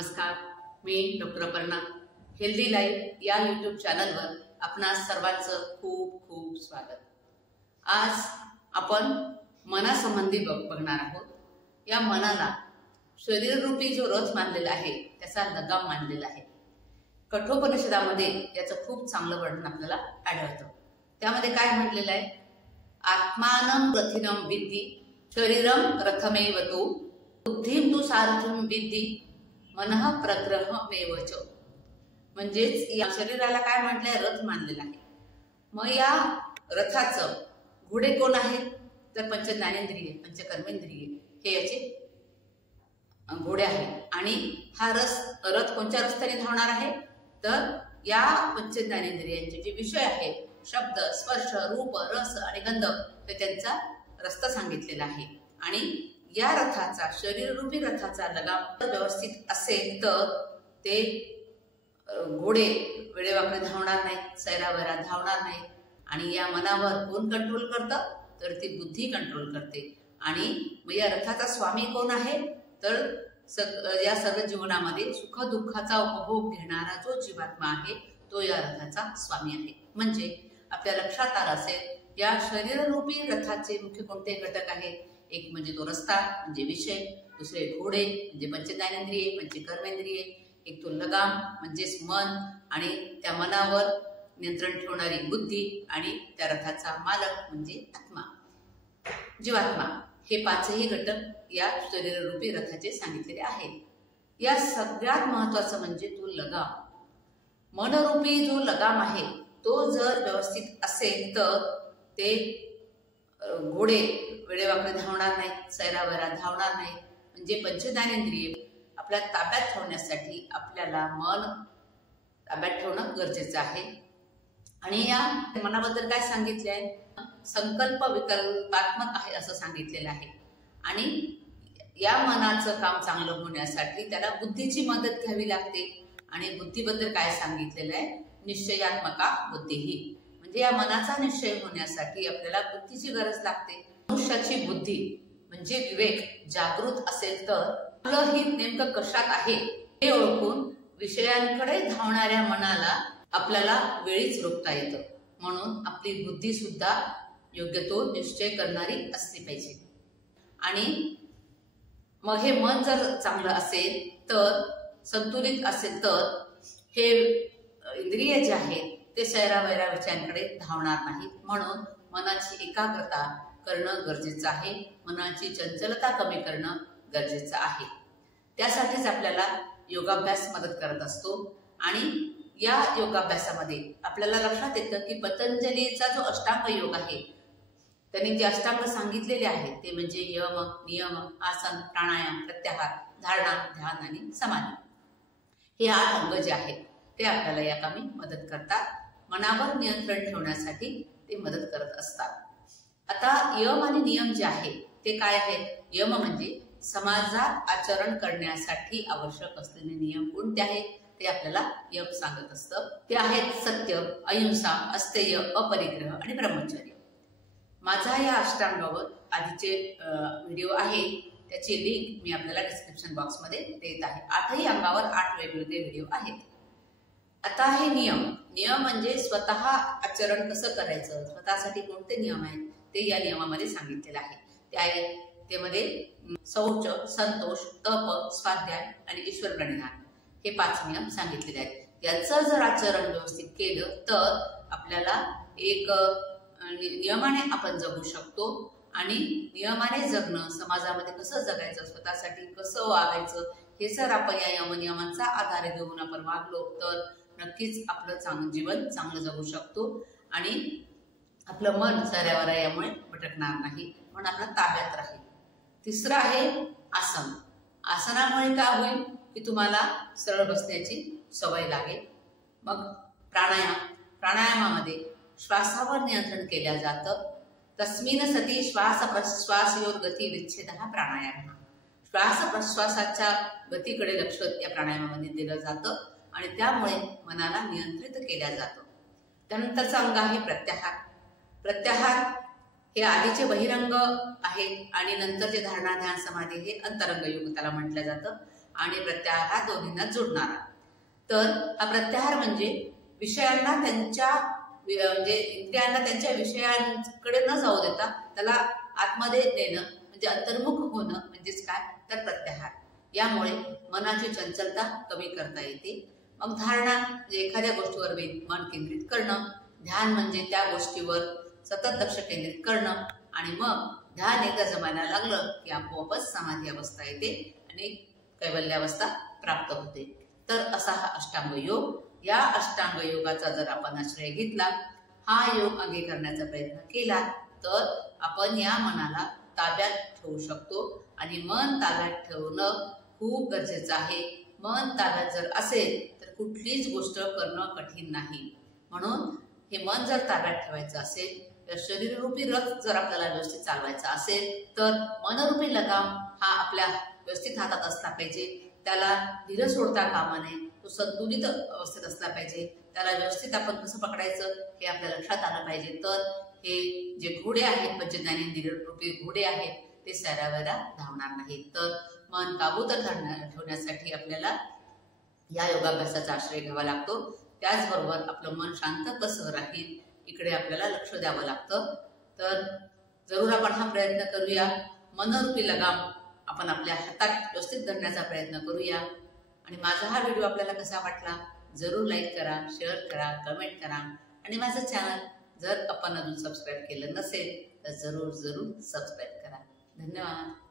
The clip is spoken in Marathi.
नमस्कार, मी डॉक्टर अपर्णा. हेल्दी लाईफ या यूट्यूब चॅनलवर आपणा सर्वांचं खूप खूप स्वागत. आज आपण मनासंबंधी बघणार आहोत. या मनाला शरीररूपी जो रथ मानलेला आहे त्याचा लगाम मानलेला आहे. कठोपनिषदामध्ये याचं खूप चांगलं वर्णन आपल्याला आढळतं. त्यामध्ये काय म्हटलेलं आहे? आत्मानं रथिनं विद्धी शरीरम रथमेव तू बुद्धिं तू सारथं विद्धी मनः प्रग्रहमेवच. म्हणजेच या शरीराला काय म्हटलंय? रथ मानलेला आहे. मग या रथाचं घोडे कोण आहेत? तर पंचज्ञानेंद्रिय पंचकर्मेंद्रिय हे याचे घोडे आहेत. आणि हा रथ कोणत्या रस्त्याने धावणार आहे? तर या पंचज्ञानेंद्रियांचे जे विषय आहेत, शब्द, स्पर्श, रूप, रस आणि गंध, हे त्यांचा रस्ता सांगितलेला आहे. आणि या रथाचा शरीररूपी रथाचा लगाम व्यवस्थित असेल तर ते घोडे वेळेवाकडे धावणार नाहीत, सैरावैरा धावणार नाहीत. आणि या मनावर कोण कंट्रोल करतं? तर ती बुद्धी कंट्रोल करते. आणि मग या रथाचा स्वामी कोण आहे? तर या सर्व जीवनामध्ये सुख दुःखाचा उपभोग घेणारा जो जीवात्मा आहे तो या रथाचा स्वामी आहे. म्हणजे आपल्या लक्षात आलं असेल, या शरीररूपी रथाचे मुख्य कोणते घटक आहेत? एक म्हणजे तो रस्ता म्हणजे विषय, दुसरे घोडे म्हणजे पंचज्ञानेंद्रिये पंचकर्मेंद्रिये, एक तो लगाम म्हणजेच मन आणि त्या मनावर नियंत्रण ठेवणारी बुद्धी, आणि त्या रथाचा मालक म्हणजे आत्मा जीवात्मा. हे पाचही घटक या शरीररूपी रथाचे सांगितलेले आहेत. या सगळ्यात महत्वाचं म्हणजे तो लगाम. मनरूपी जो लगाम आहे तो जर व्यवस्थित असेल तर ते घोडे वेळेवाकडे धावणार नाहीत, सैरावैरा धावणार नाहीत. म्हणजे पंचज्ञानेंद्रिय आपल्या ताब्यात ठेवण्यासाठी आपल्याला मन ताब्यात ठेवणं गरजेचं आहे. आणि या मनाबद्दल काय सांगितले आहे? संकल्प विकल्पात्मक आहे असं सांगितलेलं आहे. आणि या मनाचं काम चांगलं होण्यासाठी त्याला बुद्धीची मदत घ्यावी लागते. आणि बुद्धीबद्दल काय सांगितलेलं आहे? निश्चयात्मका बुद्धीही. म्हणजे या मनाचा निश्चय होण्यासाठी आपल्याला बुद्धीची गरज लागते. मनुष्याची बुद्धी म्हणजे विवेक जागृत असेल तर आपलं हित नेमकं कशात आहे हे ओळखून विषयांकडे धावणाऱ्या मनाला आपल्याला वेळीच रोखता येतं. म्हणून आपली बुद्धी सुद्धा योग्य तो निश्चय करणारी असली पाहिजे. आणि मग हे मन जर चांगलं असेल तर संतुलित असेल तर हे इंद्रिय जे आहेत ते सैरावैरा विषयांकडे धावणार नाहीत. म्हणून मनाची एकाग्रता करणं गरजेचं आहे. मनाची चंचलता कमी करणं गरजेचं आहे. त्यासाठीच आपल्याला योगाभ्यास मदत करत असतो. आणि या योगाभ्यासामध्ये आपल्याला लक्षात येतं की पतंजलीचा जो अष्टांग योग आहे त्यांनी जे अष्टांग सांगितलेले आहेत ते म्हणजे यम, नियम, आसन, प्राणायाम, प्रत्याहार, धारणा, ध्यान आणि समाधी. हे 8 अंग जे आहेत ते आपल्याला या कामी मदत करतात. मनावर नियंत्रण ठेवण्यासाठी ते मदत करत असतात. आता यम आणि नियम जे आहेत ते काय आहेत? यम म्हणजे समाजात आचरण करण्यासाठी आवश्यक असलेले नियम कोणते आहेत ते आपल्याला यम सांगत असतं. ते आहेत सत्य, अहिंसा, अस्तेय, अपरिग्रह आणि ब्रह्मचर्य. माझा या अष्टांगावर आधीचे व्हिडिओ आहे, त्याची लिंक मी आपल्याला डिस्क्रिप्शन बॉक्समध्ये देत आहे. 8ही अंगावर 8 वेगवेगळे व्हिडिओ आहेत. आता हे नियम म्हणजे स्वतः आचरण कसं करायचं, स्वतःसाठी कोणते नियम आहेत ते या नियमामध्ये सांगितलेलं आहे. त्यामध्ये शौच, संतोष, तप, स्वाध्याय आणि ईश्वर प्रणिधान हे 5 नियम सांगितलेले आहेत. यांचं जर आचरण व्यवस्थित केलं तर आपल्याला एक नियमाने आपण जगू शकतो. आणि नियमाने जगणं, समाजामध्ये कसं जगायचं, स्वतःसाठी कसं वागायचं हे जर आपण या यमनियमांचा आधार घेऊन आपण वागलो तर नक्कीच आपलं जीवन चांगलं जगू शकतो. आणि आपलं मन सैरावैरा यामुळे भटकणार नाही, म्हणून आपल्या ताब्यात राहील. तिसरं आहे आसन. आसनामुळे काय होईल की तुम्हाला सरळ बसण्याची सवय लागेल. मग प्राणायामामध्ये श्वासावर नियंत्रण केलं जातं. तस्मिन् सती श्वास प्रश्वासयोर गती विच्छेदः प्राणायाम. श्वास प्रश्वासाच्या गतीकडे लक्ष या प्राणायामामध्ये दिलं जातं आणि त्यामुळे मनाला नियंत्रित केल्या जातं. त्यानंतरचा अंग आहे प्रत्याहार. प्रत्याहार हे आधीचे बहिरंग आहेत आणि नंतरचे धारणा, ध्यान, समाधी हे अंतरंग योग त्याला म्हटलं जातं. आणि प्रत्याहार हा दोन्हींना जोडणारा. तर हा प्रत्याहार म्हणजे विषयांना त्यांच्या म्हणजे इंद्रियांना त्यांच्या विषयांकडे न जाऊ देता त्याला आतमध्ये नेणं म्हणजे अंतर्मुख होणं म्हणजेच काय तर प्रत्याहार. यामुळे मनाची चंचलता कमी करता येते. मग धारणा म्हणजे एखाद्या गोष्टीवर मन केंद्रित करणं, ध्यान म्हणजे त्या गोष्टीवर सतत लक्ष केंद्रित करणं आणि मग ध्यान एकदा जमायला लागलं की आपोआपच समाधी अवस्था येते आणि कैवल्यावस्था प्राप्त होते. तर असा हा अष्टांग योग. या अष्टांग योगाचा जर आपण आश्रय घेतला, हा योग अंगी करण्याचा प्रयत्न केला तर आपण या मनाला ताब्यात ठेवू शकतो. आणि मन ताब्यात ठेवणं खूप गरजेचं आहे. मन ताब्यात जर असेल तर कुठलीच गोष्ट करणं कठीण नाही. म्हणून हे मन जर ताब्यात ठेवायचं असेल, तर शरीररूपी रथ जर आपल्याला व्यवस्थित चालवायचा असेल तर मनरूपी लगाम हा आपल्या व्यवस्थित हातात असला पाहिजे. त्याला धीर सोडता कामा नये. तो संतुलित अवस्थेत असला पाहिजे. त्याला व्यवस्थित आपण कसं पकडायचं हे आपल्या लक्षात आलं पाहिजे. तर हे जे घोडे आहेत, पंचज्ञानेंद्रिय रूपी घोडे आहेत, ते सैरावैरा धावणार नाहीत. तर मन काबूत ठेवण्यासाठी आपल्याला या योगाभ्यासाचा आश्रय घ्यावा लागतो. त्याचबरोबर आपलं मन शांत कसं राहील इकडे आपल्याला लक्ष द्यावं लागतं. तर जरूर आपण हा प्रयत्न करूया. मनरूपी लगाम आपण आपल्या हातात व्यवस्थित धरण्याचा प्रयत्न करूया. आणि माझा हा व्हिडिओ आपल्याला कसा वाटला जरूर लाईक करा, शेअर करा, कमेंट करा. आणि माझं चॅनल जर आपण अजून सबस्क्राईब केलं नसेल तर जरूर सबस्क्राईब करा. धन्यवाद.